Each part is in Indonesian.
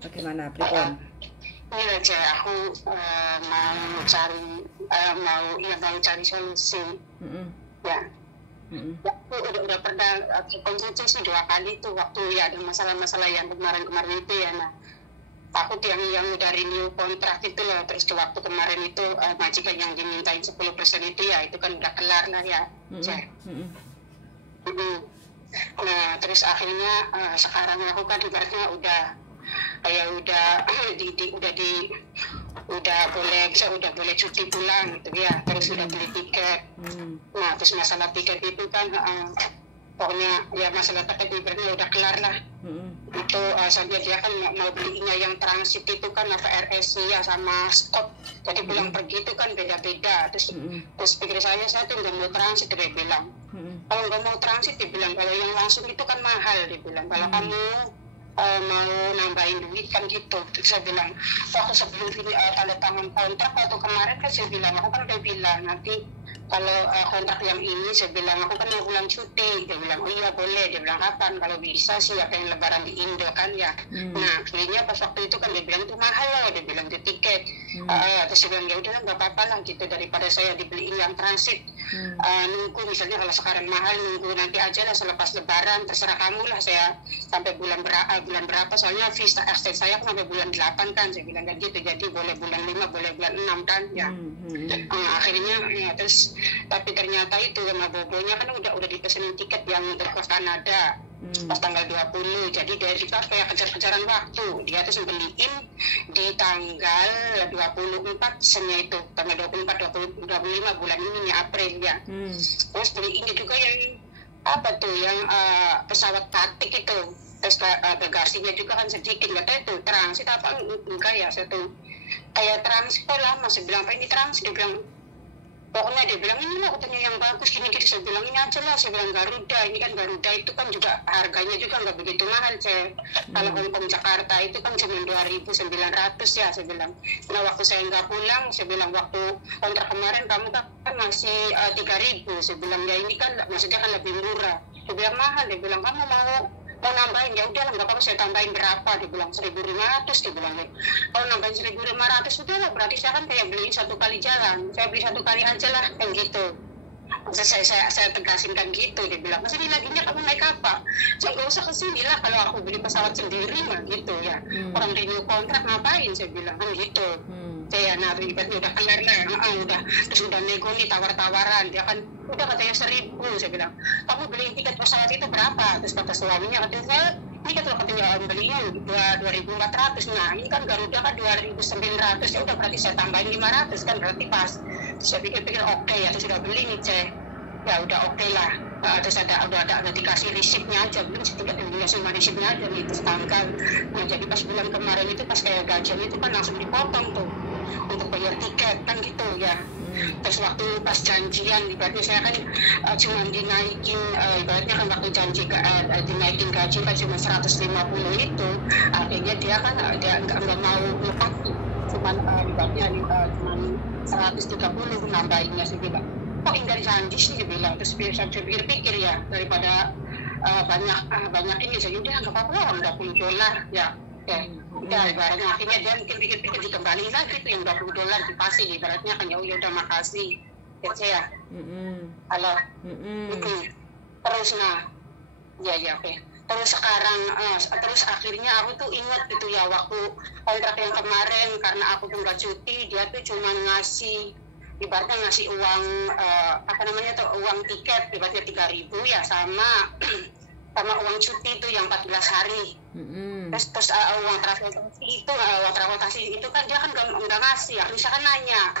Bagaimana, pripun? Ini aja aku mau cari solusi. Ya. Aku udah pernah konsultasi sih 2 kali tuh waktu ya ada masalah-masalah yang kemarin itu ya. Nah, takut yang udah renew kontrak itu loh. Terus ke waktu kemarin itu majikan yang dimintain 10% itu ya itu kan udah kelar lah ya. Nah, terus akhirnya sekarang aku kan ibaratnya udah boleh cuti pulang gitu ya, terus udah beli tiket. Nah, terus masalah tiket itu kan pokoknya ya masalah tiket ibaratnya udah kelar lah. Itu soalnya dia kan mau belinya yang transit itu kan RS ya sama stop, jadi pulang pergi itu kan beda-beda. Terus pikir saya tuh nggak mau transit, dia bilang kalau nggak mau transit, dia bilang kalau yang langsung itu kan mahal, dia bilang kalau kamu mau nambahin duit kan gitu. Terus saya bilang waktu sebelum ini tanda tangan kontrak waktu kemarin kan saya bilang aku kan udah bilang nanti kalau kontrak yang ini saya bilang aku kan mau pulang cuti. Dia bilang oh iya boleh. Dia bilang kapan, kalau bisa sih ya pengen lebaran di Indo kan ya. Nah akhirnya pas waktu itu kan dia bilang itu mahal loh, dia bilang itu tiket. Terus saya bilang ya udah nggak apa-apa lah gitu, daripada saya dibeliin yang transit. Nunggu misalnya kalau sekarang mahal, nunggu nanti aja lah selepas lebaran, terserah kamu lah. Saya sampai bulan berapa soalnya visa akses saya sampai bulan 8 kan, saya bilang kan gitu, jadi boleh bulan 5 boleh bulan 6 kan ya. Akhirnya ya, terus tapi ternyata itu sama bobonya kan udah dipesenin tiket yang untuk ke Kanada pas tanggal 20, jadi dari situ kayak kejar-kejaran waktu. Dia tuh beliin di tanggal 24 senya itu tanggal 24 25 bulan ini nih April ya. Terus beliin juga yang apa tuh yang pesawat batik itu, terus bagasinya juga kan sedikit, nggak tahu itu transit apa enggak ya. Saya tuh kayak transit kok lama, saya bilang apa ini transit, dia bilang pokoknya dia bilang ini lah katanya yang bagus gini gitu. Saya bilang ini aja lah, saya bilang Garuda, ini kan Garuda itu kan juga harganya juga nggak begitu mahal saya. Kalau Hongkong Jakarta itu kan cuma 2.900 ya, saya bilang. Nah waktu saya nggak pulang, saya bilang waktu kontrak kemarin kamu kan masih 3.000, saya bilang ya ini kan maksudnya kan lebih murah. Dia bilang mahal, dia bilang kamu mau nambahin, ya udah lah nggak apa-apa saya tambahin berapa, dia bilang 1.500, dia bilang kalau nambahin 1.500 udah lah berarti saya kan kayak beliin 1 kali jalan, saya beli 1 kali aja lah kayak gitu. Maksud saya tegasin kan gitu, dia bilang masa laginya kamu naik apa, saya nggak usah kesini lah kalau aku beli pesawat sendiri mah gitu ya. Orang renew kontrak ngapain, saya bilang kan gitu. Saya ibaratnya udah kelar lah, udah terus udah nego nih tawar-tawaran, dia kan udah katanya 1.000, saya bilang kamu beli tiket pesawat itu berapa, terus kata suaminya katanya saya ini katanya belinya 2.400, nah ini kan Garuda kan 2.900, ya udah berarti saya tambahin 500 kan berarti pas. Terus saya pikir oke ya, terus sudah beli nih cek ya udah oke lah. Terus udah dikasih resipnya aja, belum tinggal cuma resipnya aja nih, terus tanggal. Nah jadi pas bulan kemarin itu pas kayak gajian itu kan langsung dipotong tuh untuk bayar tiket kan gitu ya. Terus waktu pas janjian ibaratnya saya kan cuma dinaikin ibaratnya kan waktu janji dinaikin gaji kan cuma 150 itu, akhirnya dia kan dia nggak mau lepas tuh, cuma ibaratnya cuma 130 nambahinnya. Saya bilang kok hindari janji sih, dia bilang. Terus saya pikir-pikir ya daripada banyak ini, saya udah nggak apa-apa lah $20 ya. Udah ibaratnya akhirnya dia pikir-pikir dikembaliin lagi tuh yang $20 dipasih, ibaratnya kan ya udah makasih ya saya. Halo. Terus nah ya oke. Terus sekarang terus akhirnya aku tuh ingat gitu ya waktu kontrak yang kemarin, karena aku tuh nggak cuti, dia tuh cuma ngasih ibaratnya ngasih uang uang tiket ibaratnya 3.000 ya sama uang cuti itu yang 14 hari. Terus uang transportasi itu kan dia kan nggak ngasih ya, misalkan nanya.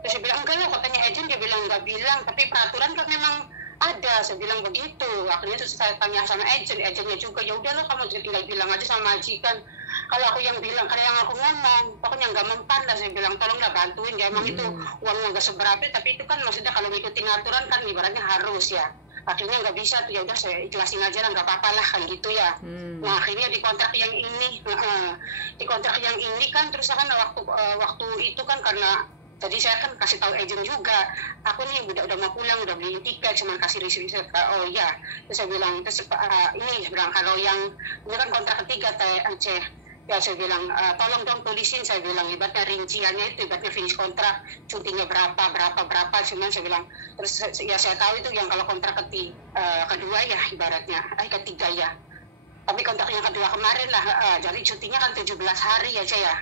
Terus saya bilang enggak loh, katanya agent, dia bilang nggak bilang, tapi peraturan kan memang ada, saya bilang begitu. Akhirnya terus saya tanya sama agentnya juga, ya udah lo kamu tinggal bilang aja sama majikan. Kalau aku yang bilang, kalau yang aku ngomong, pokoknya nggak mempan lah, saya bilang tolonglah bantuin ya, emang itu uangnya nggak seberapa, tapi itu kan maksudnya kalau ngikutin aturan kan ibaratnya harus ya. Akhirnya nggak bisa tuh, ya udah saya ikhlasin aja lah, nggak apa-apa lah kan gitu ya. Nah akhirnya di kontrak yang ini kan terus kan waktu itu kan karena jadi saya kan kasih tahu agent juga, aku nih udah mau pulang, udah beli tiket, cuma kasih riset. Oh iya, terus saya bilang terus ini bilang kalau yang ini kan kontrak ketiga teh Aceh, Ya saya bilang, tolong dong tulisin, saya bilang, ibaratnya rinciannya itu, ibaratnya finish kontrak, cutinya berapa, cuman saya bilang, terus ya saya tahu itu yang kalau kontrak kedua ya, ibaratnya, ketiga ya. Tapi kontrak yang kedua kemarin lah, jadi cutinya kan 17 hari ya, saya.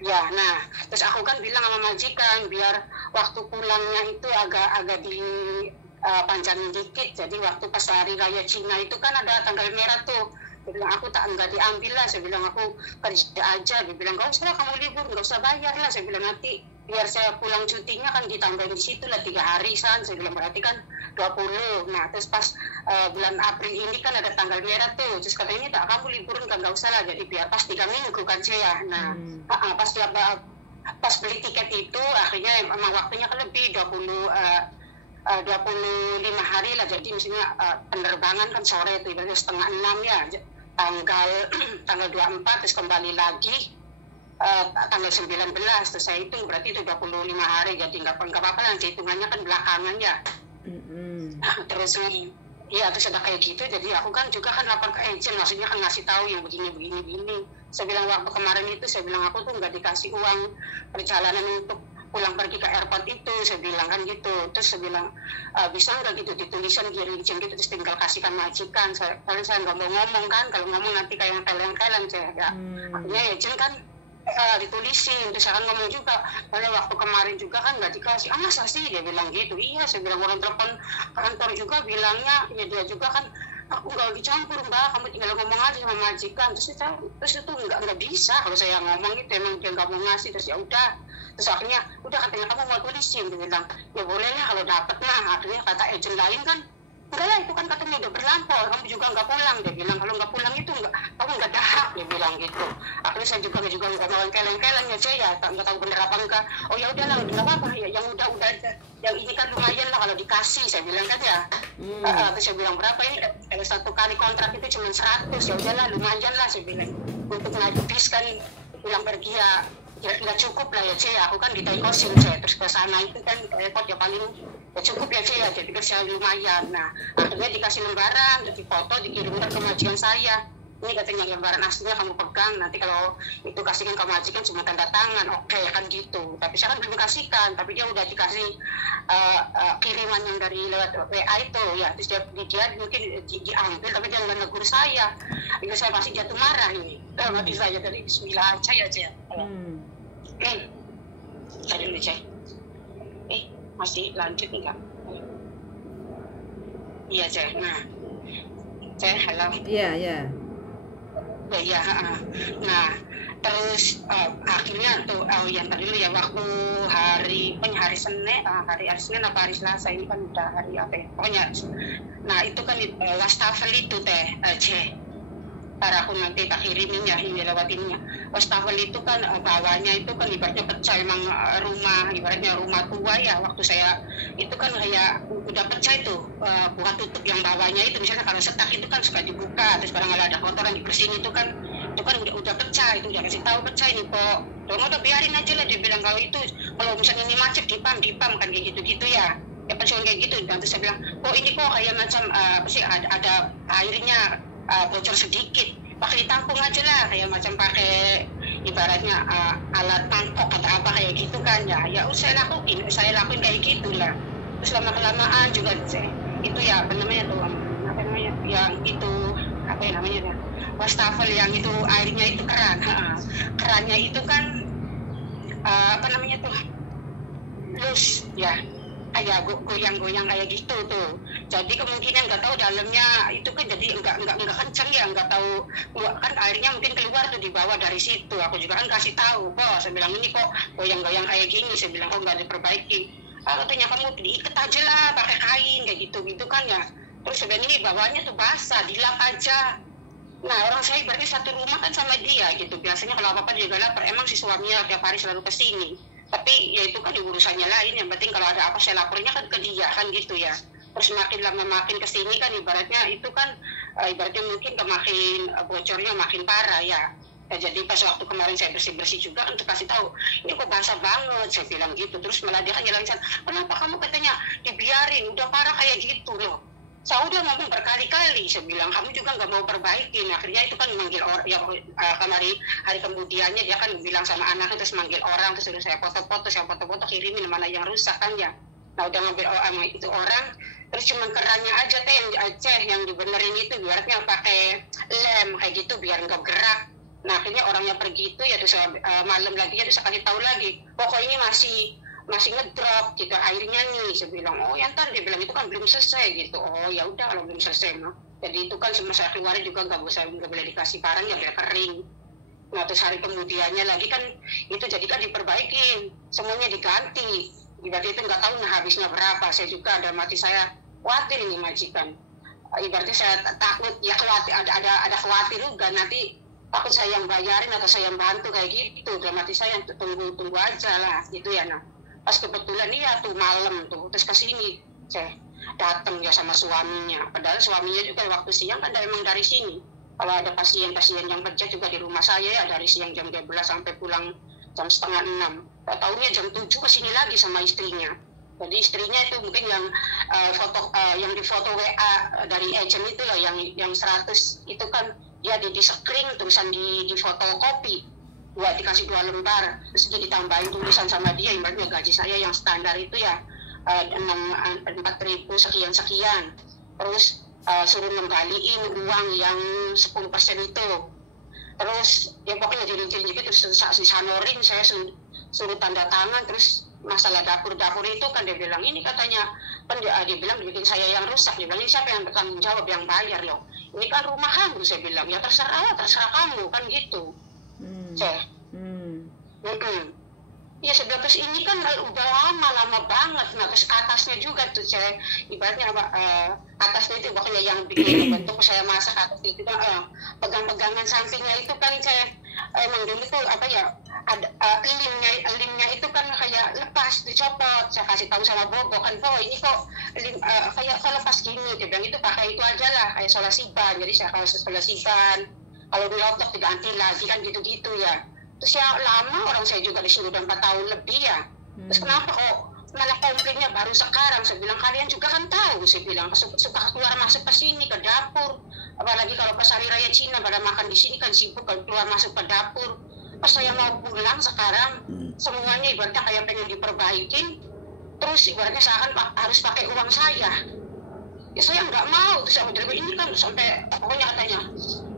Ya, nah, terus aku kan bilang sama majikan, biar waktu pulangnya itu agak di panjangin dikit, jadi waktu pas hari raya Cina itu kan ada tanggal merah tuh. Dia bilang, aku nggak diambil lah, saya bilang aku kerja aja. Dia bilang, nggak usah kamu libur, nggak usah bayar lah, saya bilang nanti biar saya pulang cutinya kan ditambahin di situ lah 3 hari san, saya bilang berarti kan 20. Nah terus pas bulan April ini kan ada tanggal merah tuh, terus katanya tak kamu liburan kan nggak usah lah, jadi biar pas 3 minggu kan saya. Nah pas beli tiket itu akhirnya emang waktunya kan lebih 25 hari lah, jadi misalnya penerbangan kan sore itu ibaratnya 5:30 ya, tanggal 24 terus kembali lagi tanggal 19, terus saya hitung berarti itu 25 hari, jadi nggak apa-apa lah, hitungannya kan belakangan ya. Terus ya terus ada kayak gitu, jadi aku kan juga kan lapor ke agent, maksudnya kan ngasih tahu yang begini. Saya bilang waktu kemarin itu, saya bilang aku tuh nggak dikasih uang perjalanan untuk pulang pergi ke airport itu, saya bilang kan gitu. Terus saya bilang, bisa nggak gitu ditulisan di rincian gitu, terus tinggal kasihkan majikan. Kalau saya nggak mau ngomong kan, kalau ngomong nanti kayak kalian saya ya. Akhirnya agent kan ditulisin, terus saya kan ngomong juga, karena waktu kemarin juga kan nggak dikasih. Masa sih, dia bilang gitu. Iya, saya bilang orang telepon kantor juga bilangnya, ya dia juga kan, aku nggak dicampur mbak, kamu tinggal ngomong aja sama majikan. Terus itu nggak bisa kalau saya ngomong itu, emang dia nggak mau ngasih, terus ya udah. Terus akhirnya udah katanya kamu mau tulisin, dia bilang ya boleh lah kalau dapat. Nah akhirnya kata agent lain kan, enggak lah itu kan katanya udah berlampau, kamu juga nggak pulang. Dia bilang kalau nggak pulang itu kamu nggak ada hak, dia bilang gitu. Akhirnya saya juga nggak mau keleng-keleng ya saya, nggak tahu bener apa enggak. Oh ya udahlah, nggak apa-apa ya, yang udah aja, yang ini kan lumayan lah kalau dikasih, saya bilang kan ya. Terus saya bilang berapa ini, satu kali kontrak itu cuma 100, ya udahlah lumayan lah, saya bilang untuk ngabiskan pulang pergi ya nggak cukup lah ya saya, aku kan ditaikosin saya, terus ke sana itu kan repot ya, paling ya cukup ya saya, jadi saya lumayan. Nah akhirnya dikasih lembaran, jadi foto dikirimkan ke majikan saya, ini katanya lembaran aslinya kamu pegang, nanti kalau itu kasihkan ke majikan cuma tanda tangan, oke kan gitu. Tapi saya kan belum kasihkan, tapi dia udah dikasih kiriman yang dari lewat WA itu ya, terus dia mungkin diambil, tapi dia nggak negur saya. Itu saya masih jatuh marah ini, mati saya dari bismillah aja ya. Tadi dulu cek, masih lanjut enggak? Iya cek, nah cek halo. Iya. Ya, nah terus akhirnya tuh yang tadi ya waktu hari Senin, hari Senin apa hari Selasa ini kan udah hari apa ya pokoknya. Nah itu kan wastafel itu aku nanti tak kirimin ya, ini lewat ininya. Wastafel itu kan bawahnya itu kan ibaratnya pecah, emang ibaratnya rumah tua ya. Waktu saya itu kan kayak udah pecah itu, bukan tutup yang bawahnya itu, misalnya kalau setak itu kan suka dibuka, terus barang ada kotoran dibersihin itu kan udah pecah, itu udah kasih tahu pecah ini kok. Dong udah biarin aja lah, dia bilang kalau misalnya ini macet dipam kan kayak gitu ya. Ya pensiun kayak gitu. Dan terus saya bilang, ini kok kayak macam ada airnya bocor sedikit, pakai ditampung aja lah, kayak macam pakai ibaratnya alat tangkok atau apa kayak gitu kan ya saya lakuin kayak gitulah. Terus lama-kelamaan juga itu ya apa namanya yang itu wastafel yang itu airnya itu kerannya itu kan lus ya, kayak goyang-goyang kayak gitu tuh. Jadi kemungkinan nggak tahu dalamnya itu kan jadi nggak kencang ya, nggak tahu kan airnya mungkin keluar tuh di bawah dari situ. Aku juga kan kasih tahu, saya bilang ini kok goyang-goyang kayak gini, saya bilang kok nggak diperbaiki. Katanya kamu diikat aja lah pakai kain kayak gitu kan ya. Terus sebenarnya ini bawahnya tuh basah, dilap aja. Nah orang saya berarti satu rumah kan sama dia gitu. Biasanya kalau apa-apa juga lapor, emang si suaminya tiap hari selalu kesini. Tapi ya itu kan urusannya lain, yang penting kalau ada apa saya lapornya kan ke dia kan gitu ya. Terus makin lama makin kesini kan ibaratnya itu kan ibaratnya mungkin makin bocornya makin parah ya. Jadi pas waktu kemarin saya bersih-bersih juga untuk kasih tahu, ini kok basah banget, saya bilang gitu. Terus malah dia kan nyalain, kenapa kamu katanya dibiarin, udah parah kayak gitu loh. Saya udah ngomong berkali-kali, saya bilang kamu juga nggak mau perbaikin. Akhirnya itu kan manggil orang, ya hari kemudiannya dia kan bilang sama anaknya, terus manggil orang, terus suruh saya foto-foto kirimin mana yang rusak kan ya. Nah udah ngambil itu orang, terus cuma kerannya aja yang dibenerin itu, biarnya pakai lem kayak gitu biar nggak gerak. Nah akhirnya orangnya pergi itu ya, terus malam lagi ya, terus saya kasih tahu lagi, pokoknya ini masih ngedrop gitu airnya nih. Saya bilang, oh ya ntar, dia bilang itu kan belum selesai gitu. Oh ya udah kalau belum selesai mah. Jadi itu kan semua saya keluarin juga nggak boleh dikasih barang ya biar kering. Nah terus hari kemudiannya lagi kan itu jadi kan diperbaikin, semuanya diganti. Ibaratnya itu nggak tahu nah habisnya berapa. Saya juga ada mati saya khawatir ini majikan. Ibaratnya saya takut ya, khawatir ada khawatir juga nanti takut saya yang bayarin atau saya yang bantu kayak gitu. Dalam hati saya tunggu aja lah gitu ya. Nah pas kebetulan iya tuh malam tuh terus kesini saya datang ya sama suaminya, padahal suaminya juga waktu siang kan emang dari sini. Kalau ada pasien-pasien yang kerja juga di rumah saya ya dari siang jam 12 sampai pulang jam 5:30. Tahunya jam 7 kesini lagi sama istrinya. Jadi istrinya itu mungkin yang yang di foto WA dari agent itu loh, yang 100 itu kan dia di screen tulisan di fotokopi. Dikasih 2 lembar, terus dia ditambahin tulisan sama dia, ibaratnya gaji saya yang standar itu ya 4.000 sekian, terus suruh ngembaliin uang yang 10% itu, terus ya pokoknya jadi gitu, terus disanorin saya suruh tanda tangan. Terus masalah dapur itu kan dia bilang ini katanya kan dia bilang bikin saya yang rusak. Dia bilang ini siapa yang bertanggung jawab, yang bayar loh, ini kan rumah kamu. Saya bilang ya terserah kamu kan gitu. Ya sudah, terus ini kan udah lama banget. Nah terus atasnya juga tuh saya ibaratnya atasnya itu pokoknya yang bikin bentuk saya masak atas itu kan pegang-pegangan sampingnya itu kan saya emang dulu tuh apa ya ada limnya itu kan kayak lepas dicopot. Saya kasih tahu sama Bobo kan, ini kok kayak lepas gini. Dia bilang itu pakai itu aja lah kayak solasi ban. Jadi saya kalau solasi ban, kalau dilotok diganti lagi kan gitu-gitu ya. Terus ya lama orang saya juga disuruh udah 4 tahun lebih ya. Terus kenapa kok malah komplainnya baru sekarang? Saya bilang kalian juga kan tahu, saya bilang suka keluar masuk ke sini ke dapur. Apalagi kalau pas hari raya Cina pada makan di sini kan sibuk kan keluar masuk ke dapur. Pas saya mau pulang sekarang semuanya ibaratnya kayak pengen diperbaikin. Terus ibaratnya seakan harus pakai uang saya. Ya saya nggak mau. Terus saya bilang ini kan sampai pokoknya katanya.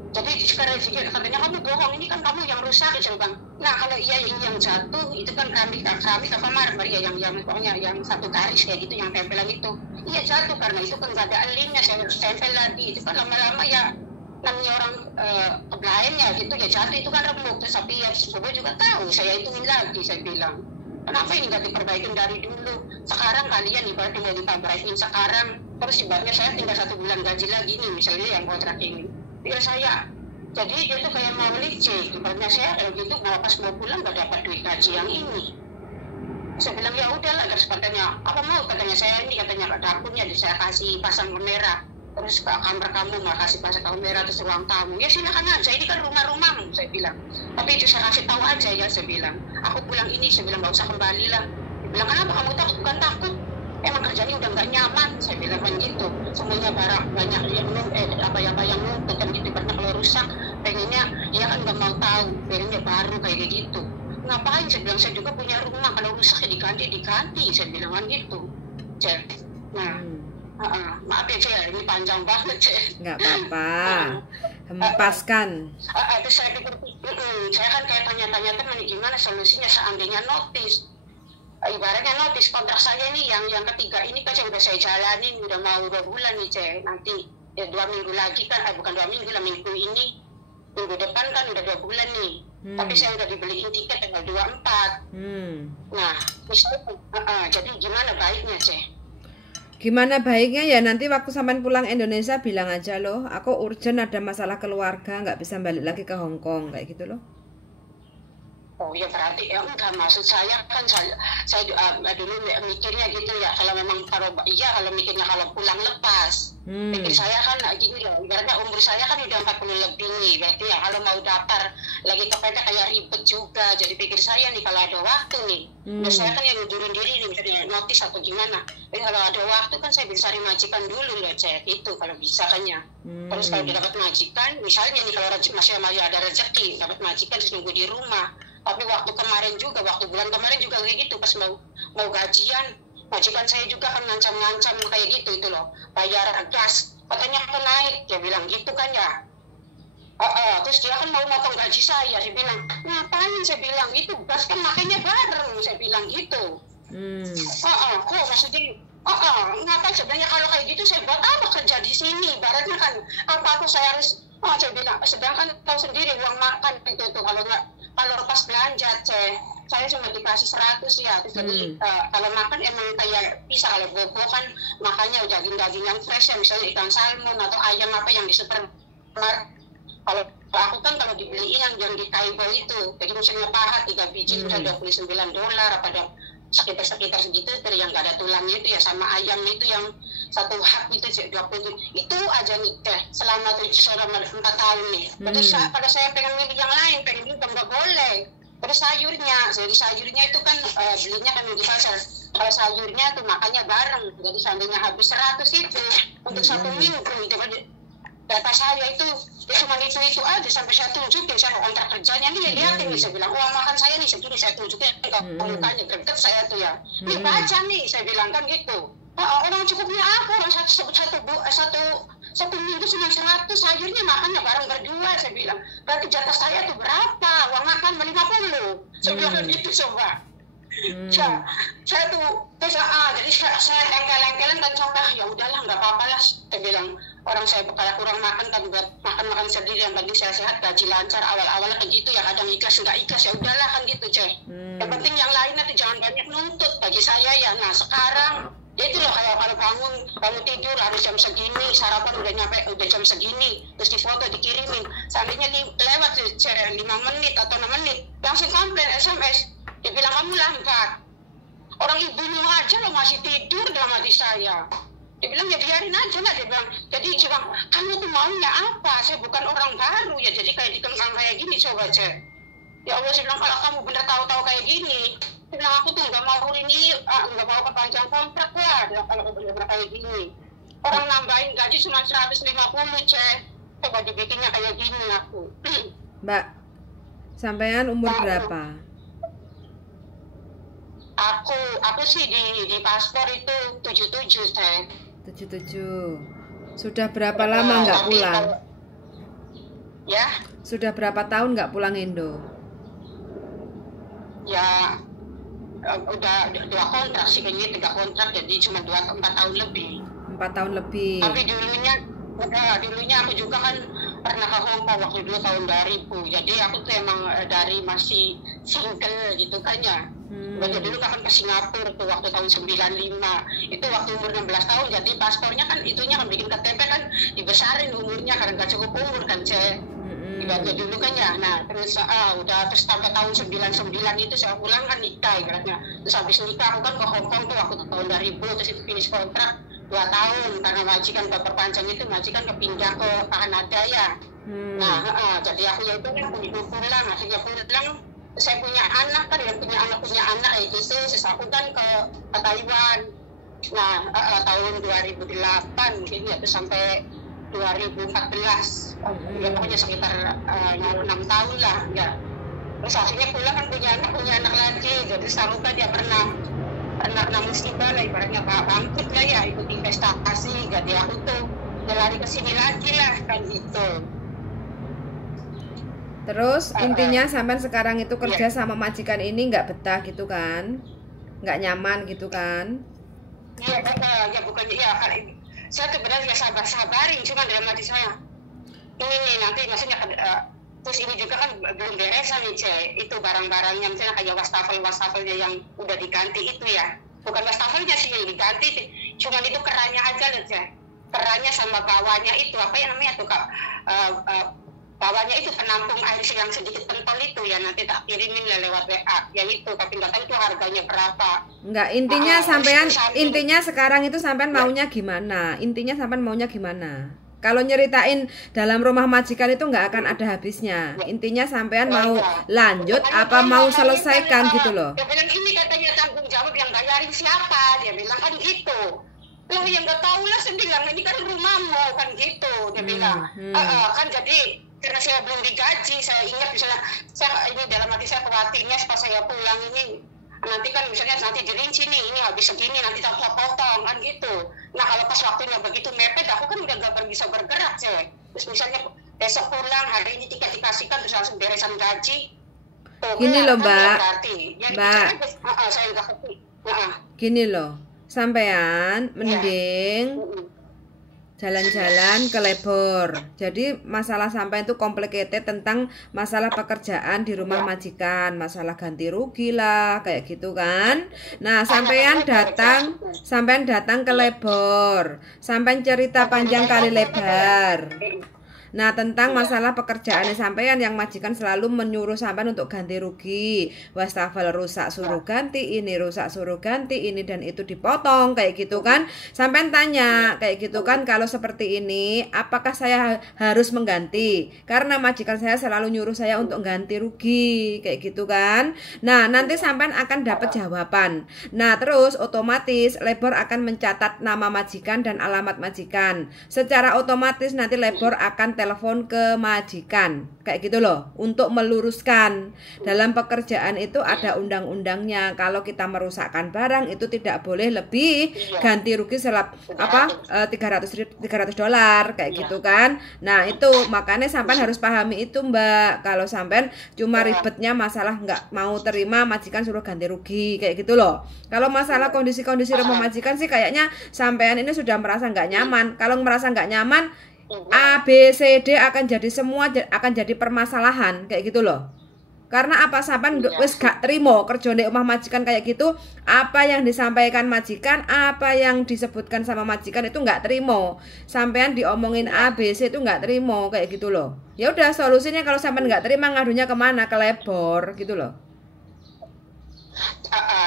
Jadi sekarang katanya kamu bohong, ini kan kamu yang rusak. Saya bilang, nah kalau iya ini yang jatuh itu kan keramik apa marmer ya, yang pokoknya yang satu garis kayak gitu yang tempelan itu. Iya jatuh karena itu kan nggak ada elimnya, saya tempel lagi. Itu kan lama-lama ya namanya orang kebelain ya gitu ya, jatuh itu kan remuk. Terus tapi ya semua juga tahu, saya hitungin lagi. Saya bilang kenapa ini nggak diperbaikin dari dulu? Sekarang kalian ibaratnya mau diperbaikin sekarang, terus ibaratnya saya tinggal 1 bulan gaji lagi nih misalnya yang kontrak ini. Ya saya, jadi dia tuh kayak mau licik. Ibaratnya saya kalau gitu pas mau pulang gak dapat duit gaji yang ini. Saya bilang ya udahlah, terus katanya apa mau, katanya saya ini katanya dapurnya saya kasih pasang kamera, terus ke kamar kamu mau kasih pasang kamera, terus ruang tamu ya silakan aja, ini kan rumahmu. Saya bilang tapi itu saya kasih tahu aja ya. Saya bilang aku pulang ini, saya bilang gak usah kembali lah. Dia bilang kenapa kamu takut? Bukan takut, emang kerjanya udah nggak nyaman. Saya bilang kan gitu, semuanya barang banyak yang apa yang numpuk kan gitu. Karena kalau rusak pengennya dia kan nggak mau tahu, pengennya baru kayak gitu. Ngapain? Saya bilang saya juga punya rumah, kalau rusak ya diganti. Saya bilang kan gitu. Nah maaf ya Cek, ini panjang banget Cek. Nggak apa-apa, hempaskan. Terus saya pikir saya kan kayak tanya-tanya teman gimana solusinya seandainya notis. Ibaratnya notis kontrak saya nih yang ketiga ini kan udah saya jalanin udah mau 2 bulan nih Cek. Nanti ya 2 minggu lagi kan, bukan 2 minggu lah, minggu ini minggu depan kan udah 2 bulan nih. Tapi saya udah dibeliin tiket tanggal 24. Nah misalnya jadi gimana baiknya Cek? Gimana baiknya ya nanti waktu sampean pulang Indonesia bilang aja loh, aku urgent ada masalah keluarga, nggak bisa balik lagi ke Hong Kong kayak gitu loh. Oh ya berarti ya enggak, maksud saya kan saya dulu mikirnya gitu ya, kalau memang kalau mikirnya kalau pulang lepas. Pikir saya kan gini loh, ibaratnya umur saya kan udah 40 lebih nih, berarti ya kalau mau daftar lagi kepepet kayak ribet juga. Jadi pikir saya nih kalau ada waktu nih, saya kan yang ngundurin diri nih, misalnya notis atau gimana. Tapi kalau ada waktu kan saya bisa cari majikan dulu loh, saya gitu kalau bisa kan ya. Terus kalau dapat majikan, misalnya nih kalau masih ada rezeki, dapat majikan terus nunggu di rumah. Tapi waktu kemarin juga, waktu bulan kemarin juga kayak gitu, pas mau gajian, majikan saya juga kan ngancam-ngancam kayak gitu itu loh, bayar gas katanya akan naik, dia bilang gitu kan ya. Terus dia kan mau motong gaji saya bilang ngapain, saya bilang itu gas kan makanya bareng, saya bilang gitu. Kok maksudnya ngapain sebenarnya kalau kayak gitu, saya buat apa kerja di sini, baratnya kan apa aku saya harus, saya bilang sedangkan tahu sendiri uang makan itu tuh kalau pas belanja saya cuma dikasih 100 ya. Terus jadi kalau makan emang kayak bisa, kalau bobo kan makanya daging-daging yang fresh ya, misalnya ikan salmon atau ayam apa yang di supermarket. Kalau aku kan kalau dibeliin yang di Kaibo itu, jadi misalnya paha 3 biji udah $29, apa sekitar segitu, yang gak ada tulangnya itu ya, sama ayam itu yang satu hak itu 20 itu aja nih selama 4 tahun nih. Terus pada saya pengen milih yang lain, pengen milih nggak boleh. Terus sayurnya itu kan belinya kan di pasar. Kalau sayurnya tuh makanya bareng, jadi seandainya habis 100 itu untuk 1 minggu itu data saya itu cuma itu aja, sampai saya tunjukin saya kontrak kerjanya nih, lihatin nih, saya bilang uang makan saya nih segini, saya tunjukin ke mukanya greget saya tuh ya, nih baca nih, saya bilang kan gitu. Orang cukupnya apa, orang satu minggu cuma 100, sayurnya makannya bareng berdua, saya bilang berarti jatah saya tuh berapa, uang makan 50, saya bilang gitu coba. Saya tuh jadi saya lengkel-lengkelan kan contoh, ya udahlah nggak apa-apa lah, saya bilang orang saya kayak kurang makan kan buat makan sendiri, yang penting saya sehat, gaji lancar, awal-awalnya kan gitu ya, kadang ikhlas nggak ikhlas ya udahlah kan gitu yang penting yang lainnya tuh jangan banyak nuntut bagi saya ya. Nah sekarang ya itu loh, kayak kalau bangun tidur harus jam segini, sarapan udah jam segini, terus difoto dikirimin, seandainya lewat 5 menit atau 6 menit langsung komplain SMS, dia bilang kamu lambat, orang ibumu aja lo masih tidur dalam hati saya. Dia bilang ya biarin aja lah, dia bilang jadi coba kamu tuh maunya apa, saya bukan orang baru ya, jadi kayak dikengkang kayak gini coba ya Allah, saya bilang kalau kamu bener tahu kayak gini, saya bilang aku tuh nggak mau ini, nggak mau perpanjang kontrak lah kalau bener kayak gini, orang nambahin gaji cuma 150 coba dibikinnya kayak gini aku. Mbak, sampean umur berapa? Aku sih di paspor itu 77 77. Sudah berapa lama nggak pulang? Ya. Sudah berapa tahun nggak pulang Indo? Ya udah 2 kontrak sih kayaknya, 3 kontrak, jadi cuma 4 tahun lebih. 4 tahun lebih. Tapi dulunya aku juga kan pernah ke Hong Kong waktu dulu tahun 2000. Jadi aku tuh emang dari masih single gitu kan ya. Waktu dulu kan ke Singapura tuh waktu tahun 95. Itu waktu umur 16 tahun, jadi paspornya kan itunya kan bikin KTP kan dibesarin umurnya karena gak cukup umur kan Waktu dulu kan ya. Nah terus terus sampai tahun 99 itu saya pulang kan nikah ibaratnya. Terus habis nikah aku kan ke Hong Kong tuh waktu tahun 2000, terus itu finish kontrak 2 tahun karena majikan perpanjang itu, majikan kepindah ke Kanada ya. Nah jadi aku ya itu kan pulang, akhirnya pulang. Saya punya anak kan, yang punya anak itu terus aku kan ke Taiwan. Nah tahun 2008 mungkin ya, terus sampai 2014 ya pokoknya sekitar 6 tahun lah ya. Terus akhirnya pulang kan punya anak lagi, jadi aku kan dia pernah musibah lah ibaratnya, bangkrut lah ya, ikut investasi, jadi aku tuh lari ke sini lagi lah kan gitu. Terus intinya sampai sekarang itu kerja sama majikan ini nggak betah gitu kan, nggak nyaman gitu kan? Iya ya bukannya ya, saya tuh benar ya sabarin, cuma dalam hati saya ini nih nanti maksudnya terus ini juga kan belum beresan nih itu barang-barangnya, misalnya kayak wastafelnya yang udah diganti itu ya, bukan wastafelnya sih yang diganti, cuma itu kerannya aja loh kerannya sama bawahnya itu apa yang namanya tuh bawahnya itu penampung air yang sedikit pentol itu ya, nanti tak kirimin lah lewat WA ya itu, tapi nggak tahu itu harganya berapa. Enggak, intinya sampean intinya sekarang itu sampean maunya gimana? Intinya sampean maunya gimana? Kalau nyeritain dalam rumah majikan itu nggak akan ada habisnya. Intinya sampean mau lanjut apa mau selesaikan gitu loh. Dia bilang ini katanya tanggung jawab yang bayarin siapa? Dia bilang kan gitu. Lah yang nggak tahu lah, saya bilang ini kan rumahmu kan gitu. Dia bilang kan jadi karena saya belum digaji, saya ingat misalnya saya ini dalam hati saya khawatirnya pas saya pulang ini nanti kan misalnya nanti dirinci nih ini habis segini nanti tak potong kan gitu. Nah kalau pas waktunya begitu mepet aku kan udah gak bisa bergerak sih. Terus misalnya besok pulang hari ini tiket dikasihkan terus langsung beresan gaji. Gini loh Mbak, saya nggak ngerti. Gini loh, sampean mending jalan-jalan ke Lebor. Jadi masalah sampai itu complicated tentang masalah pekerjaan di rumah majikan, masalah ganti rugi lah kayak gitu kan. Nah, sampean datang ke Lebor. Sampean cerita panjang kali lebar. Nah, tentang masalah pekerjaan sampean yang majikan selalu menyuruh sampean untuk ganti rugi. Wastafel rusak suruh ganti ini, rusak suruh ganti ini dan itu dipotong kayak gitu kan. Sampean tanya kayak gitu kan, kalau seperti ini apakah saya harus mengganti? Karena majikan saya selalu nyuruh saya untuk ganti rugi kayak gitu kan. Nah, nanti sampean akan dapat jawaban. Nah, terus otomatis Lebor akan mencatat nama majikan dan alamat majikan. Secara otomatis nanti Lebor akan telepon ke majikan kayak gitu loh untuk meluruskan. Dalam pekerjaan itu ada undang-undangnya, kalau kita merusakkan barang itu tidak boleh lebih ganti rugi $300 kayak gitu kan. Nah itu makanya sampean harus pahami itu Mbak. Kalau sampean cuma ribetnya masalah nggak mau terima majikan suruh ganti rugi kayak gitu loh. Kalau masalah kondisi-kondisi rumah majikan sih kayaknya sampean ini sudah merasa nggak nyaman. Kalau merasa nggak nyaman, A, B, C, D akan jadi semua akan jadi permasalahan kayak gitu loh. Karena apa sampean wis gak terima kerja di rumah majikan kayak gitu, apa yang disampaikan majikan, apa yang disebutkan sama majikan itu nggak terima. Sampean diomongin A, B, C itu nggak terima kayak gitu loh. Ya udah solusinya kalau sampean nggak terima ngadunya kemana? Ke Lebor gitu loh.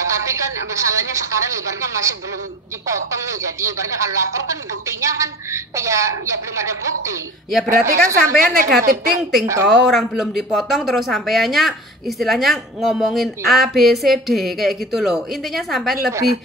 Tapi kan masalahnya sekarang ibaratnya masih belum dipotong nih, jadi ibaratnya kalau lapor kan buktinya kan kayak ya belum ada bukti. Ya berarti kan sampean negatif thinking toh, orang belum dipotong terus sampeannya istilahnya ngomongin A B C D kayak gitu loh. Intinya sampean lebih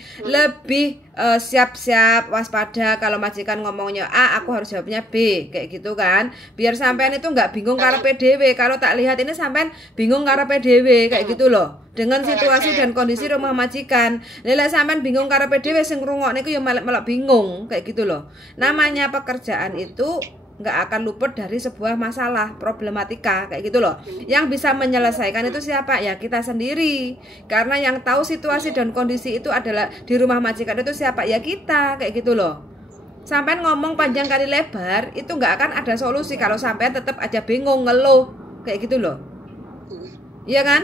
siap-siap waspada kalau majikan ngomongnya A, aku harus jawabnya B kayak gitu kan. Biar sampean itu nggak bingung karepe dhewe. Kalau tak lihat ini sampean bingung karepe dhewe kayak gitu loh. Dengan situasi dan kondisi rumah majikan. Lha sampean bingung karepe dhewe sing ngrungokne iku ya malah bingung kayak gitu loh. Namanya pekerjaan itu nggak akan luput dari sebuah masalah, problematika kayak gitu loh. Yang bisa menyelesaikan itu siapa? Ya kita sendiri. Karena yang tahu situasi dan kondisi itu adalah di rumah majikan itu siapa? Ya kita kayak gitu loh. Sampean ngomong panjang kali lebar itu nggak akan ada solusi kalau sampean tetap aja bingung ngeluh kayak gitu loh. Iya kan?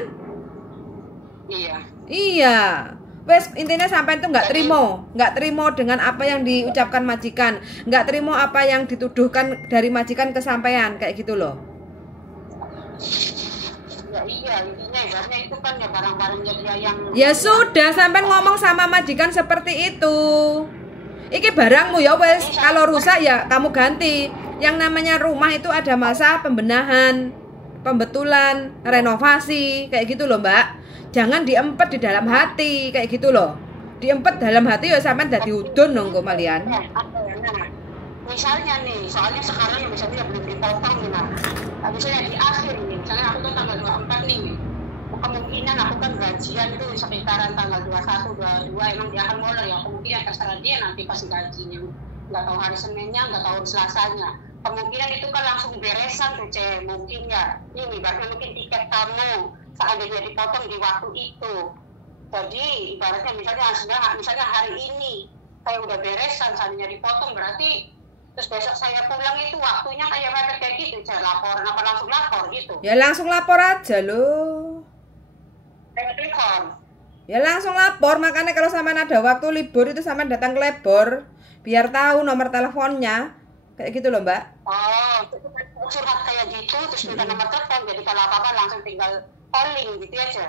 Iya. Wes intinya sampai itu nggak terima dengan apa yang diucapkan majikan, nggak terima apa yang dituduhkan dari majikan ke sampean kayak gitu loh. Iya, intinya ibaratnya itu kan ya barang-barangnya dia yang. Ya sudah, sampean ngomong sama majikan seperti itu. Iki barangmu ya wes, kalau rusak ya kamu ganti. Yang namanya rumah itu ada masa pembenahan, pembetulan, renovasi kayak gitu loh Mbak. Jangan diempet di dalam hati kayak gitu loh. Diempet dalam hati ya sampean dadi udun dong kok malian. Misalnya nih, soalnya sekarang misalnya belum dipotong nih nah. Misalnya di akhir nih, misalnya aku kan tanggal 24 nih. Kemungkinan aku kan gajian itu sekitaran tanggal 21, 22 emang dia akan mulai ya. Kemungkinan terserah dia nanti pas gajinya. Nggak tahu hari Seninnya, nggak tahu Selasanya. Kemungkinan itu kan langsung beresan tuh cek. Mungkin ya, ini bahkan mungkin tiket kamu seandainya dipotong di waktu itu. Jadi ibaratnya misalnya hari ini saya udah beresan seandainya dipotong berarti terus besok saya pulang itu waktunya kayak mepet kayak gitu. Saya laporan apa langsung lapor gitu? Ya langsung lapor aja loh. Telepon. Ya langsung lapor, makanya kalau sampean ada waktu libur itu sampean datang ke Lebor biar tahu nomor teleponnya. Kayak gitu loh Mbak. Oh, curhat kayak gitu terus minta nomor telepon, jadi kalau apa-apa langsung tinggal calling gitu aja.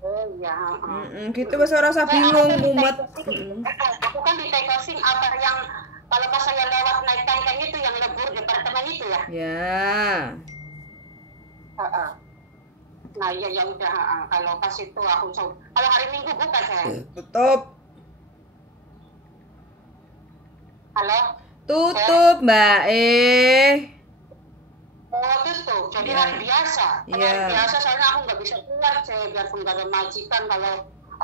Oh iya. Gitu wes ora usah bingung mumet. Aku kan di takeoffing apa yang Kalau pas saya lewat naik tangga itu yang lebur departemen itu ya. Ya. Nah ya udah, kalau pas itu aku kalau hari Minggu buka saya. Tutup. Halo. Tutup Mbak Oh tutup, jadi hari biasa. Kalau hari biasa soalnya aku nggak bisa keluar saya, biar nggak ada majikan. Kalau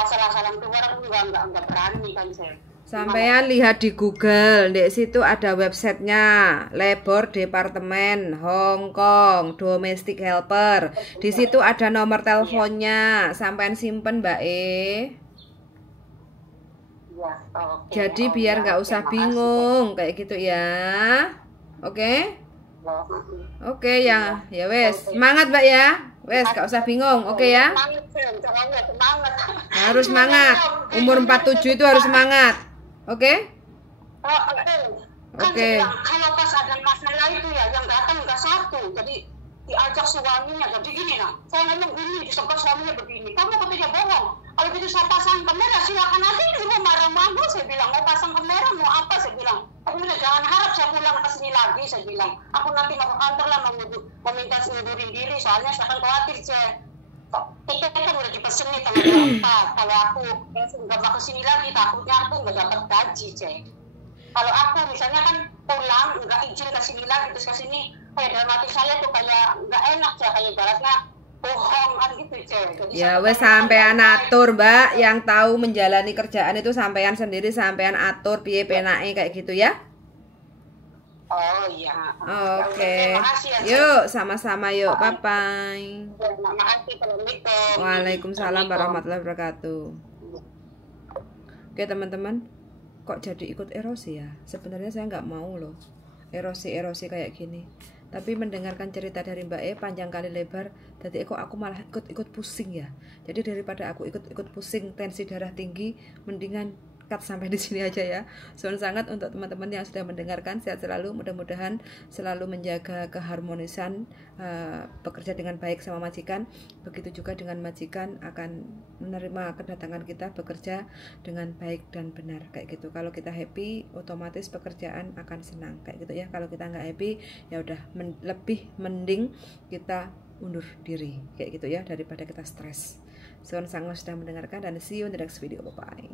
asal-asalan keluar aku nggak berani kan saya. Sampean lihat di Google, di situ ada websitenya, Labor Departemen Hong Kong Domestic Helper. Di situ ada nomor teleponnya, sampean simpen Mbak Ya, jadi biar nggak usah bingung kayak gitu ya. Oke? Oke ya, ya wes. Semangat Mbak ya. Wes, gak usah bingung. Oke ya? Harus semangat. Umur 47 itu harus semangat. Oke? Oke. Kalau pas ada masalah itu ya, yang datang nggak satu, jadi diajak suaminya. Jadi gini nah, saya ngomong gini, disebut suaminya begini. Kamu katanya bohong. Kalau gitu saya pasang kamera, silakan aja. Ibu marah-marah, saya bilang mau pasang kamera, mau apa? Saya bilang, aku udah jangan harap saya pulang ke sini lagi. Saya bilang, aku nanti mau ke kantor lah, meminta ngundurin diri. Soalnya saya akan khawatir saya. Tiket kan udah dipesen nih tanggal 4. Kalau aku nggak mau kesini lagi, takutnya aku nggak dapat gaji, cek. Kalau aku misalnya kan pulang, nggak izin kesini lagi, terus kesini, kayak dalam hati saya tuh kayak nggak enak, cek. Kayak ibaratnya bohong kan gitu, cek. Ya wes sampean atur Mbak, yang tahu menjalani kerjaan itu sampean sendiri, sampean atur piye penake kayak gitu ya. Oh iya. Oke. Yuk sama-sama yuk. Bye bye. Waalaikumsalam warahmatullahi wabarakatuh. Oke teman-teman, kok jadi ikut erosi ya? Sebenarnya saya nggak mau loh erosi kayak gini. Tapi mendengarkan cerita dari Mbak panjang kali lebar, jadi kok aku malah ikut pusing ya. Jadi daripada aku ikut pusing, tensi darah tinggi, mendingan sampai di sini aja ya. Soal sangat untuk teman-teman yang sudah mendengarkan, sehat selalu, mudah-mudahan selalu menjaga keharmonisan, bekerja dengan baik sama majikan. Begitu juga dengan majikan akan menerima kedatangan kita, bekerja dengan baik dan benar kayak gitu. Kalau kita happy, otomatis pekerjaan akan senang kayak gitu ya. Kalau kita nggak happy, ya udah lebih mending kita undur diri kayak gitu ya, daripada kita stres. Soal sangat sudah mendengarkan dan see you in the next video. Bye bye.